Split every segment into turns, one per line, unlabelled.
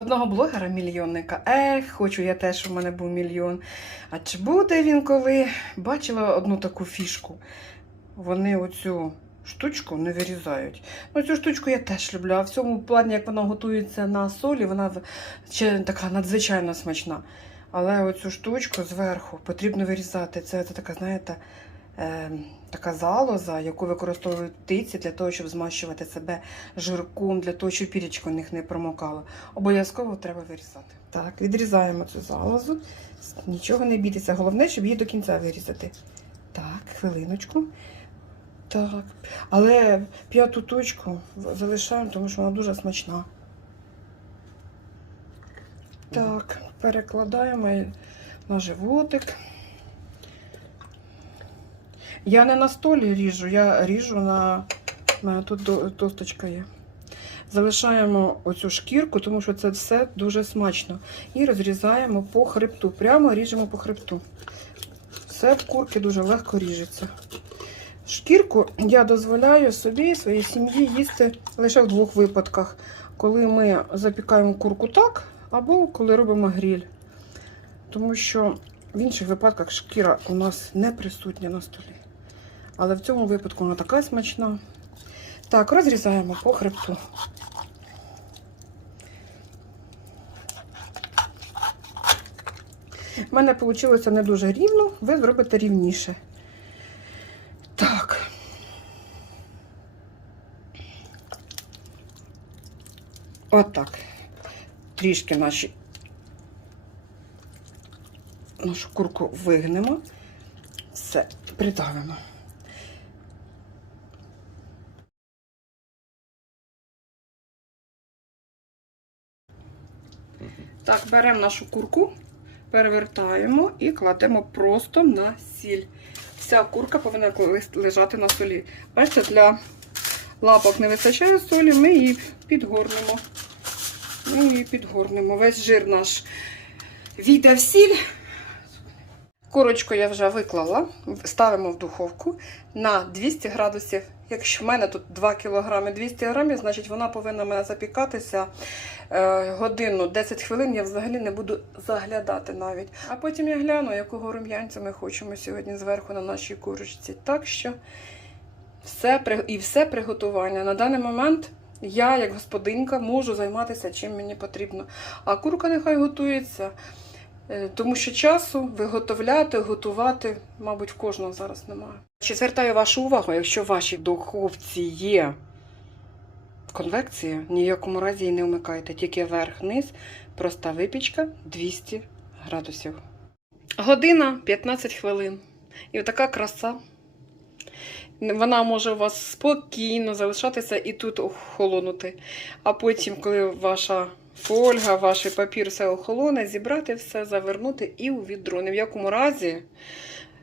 Одного блогера-мільйонника. Ех, хочу я теж, щоб в мене був мільйон. А чи буде він коли? Бачила одну таку фішку. Вони оцю штучку не вирізають. Ну, цю штучку я теж люблю. А в цьому плані, як вона готується на солі, вона ще така надзвичайно смачна. Але оцю штучку зверху потрібно вирізати. Це, це така, знаєте, така залоза, яку використовують птиці для того, щоб змащувати себе жирком, для того, щоб пірічка у них не промокала. Обов'язково треба вирізати. Так, відрізаємо цю залозу. Нічого не бійтеся. Головне, щоб її до кінця вирізати. Так, хвилиночку. Так. Але п'яту точку залишаємо, тому що вона дуже смачна. Так, перекладаємо на животик. Я не на столі ріжу, я ріжу на. У тут досточка є. Залишаємо оцю шкірку, тому що це все дуже смачно. І розрізаємо по хребту. Прямо ріжемо по хребту. Все в курки дуже легко ріжеться. Шкірку я дозволяю собі, і своїй сім'ї їсти лише в двох випадках. Коли ми запікаємо курку так, або коли робимо гріль. Тому що в інших випадках шкіра у нас не присутня на столі. Але в цьому випадку вона така смачна. Так, розрізаємо по хребту. У мене вийшло не дуже рівно, ви зробите рівніше. Так. Отак. Трішки наші нашу курку вигнемо. Все, придавимо. Так, беремо нашу курку, перевертаємо і кладемо просто на сіль. Вся курка повинна лежати на солі. Бачите, для лапок не вистачає солі, ми її підгорнемо. Ми її підгорнемо. Весь жир наш війде в сіль. Курочку я вже виклала, ставимо в духовку на 200 градусів. Якщо в мене тут 2 кг 200 грамів, значить вона повинна мене запікатися е, годину 10 хвилин. Я взагалі не буду заглядати навіть. А потім я гляну, якого рум'янця ми хочемо сьогодні зверху на нашій курочці. Так що все і все приготування. На даний момент я, як господинка, можу займатися чим мені потрібно. А курка нехай готується. Е, Тому що часу виготовляти, готувати, мабуть, в кожного зараз немає. Ще звертаю вашу увагу, якщо в вашій духовці є конвекція, в якому разі її не вмикайте, тільки верх-низ, проста випічка 200 градусів. Година 15 хвилин. І отака краса. Вона може у вас спокійно залишатися і тут охолонути. А потім, коли ваша фольга, ваш папір все охолоне, зібрати все, завернути і у відро. Ні в якому разі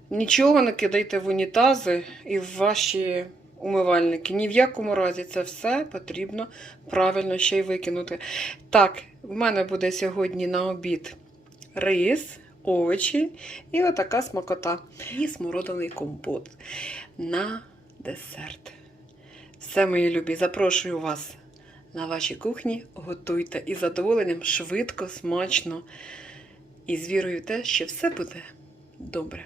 нічого не кидайте в унітази і в ваші умивальники. Ні в якому разі це все потрібно правильно ще й викинути. Так, в мене буде сьогодні на обід рис, овочі і отака смакота. І смородиний компот на десерт. Все, мої любі, запрошую вас на вашій кухні. Готуйте із задоволенням, швидко, смачно і з вірою в те, що все буде добре.